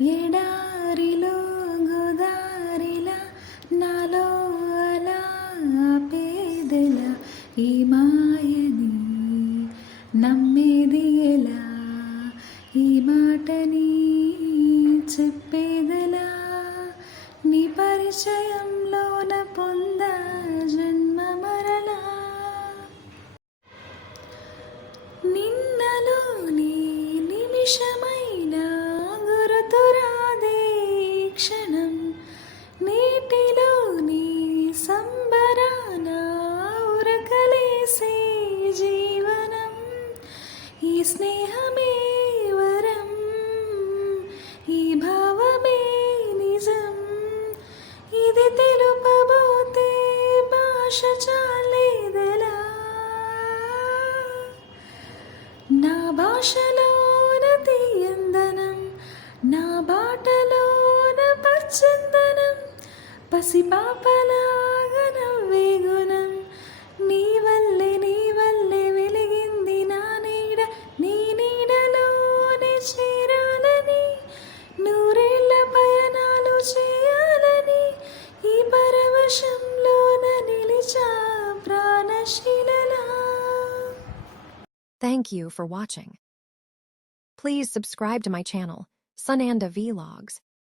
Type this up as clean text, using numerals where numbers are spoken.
ఎడారిలో గోదారిలా నాలో అలా పేదెల ఈ మాయని నమ్మేది ఎలా ఈ మాటని చెప్పేదెలా నీ పరిచయంలోన పొందా జన్మ మరలా నిన్నలోని నిమిషమైన గురుతురాదే క్షణం నీటిలోని సంబరాన ఉరకలేసే జీవనం ఈ స్నేహమే వరం ఈ భావమే నిజం ఇది తెలుపబోతే భాష చాలేదలా నా భాషలోన తీయందనం నా బాటలోన పచ్చందనం పసిపాపలాగా నవ్వే గుణం నీ వల్లే వెలిగింది నా నీడ నీ నీడలోనే చేరాలని నూరేళ్ల పయనాలు చేయాలని ఈ పరవశంలోన నిలిచా ప్రాణశీలలా. Thank you for watching. Please subscribe to my channel, Sunanda Vlogs.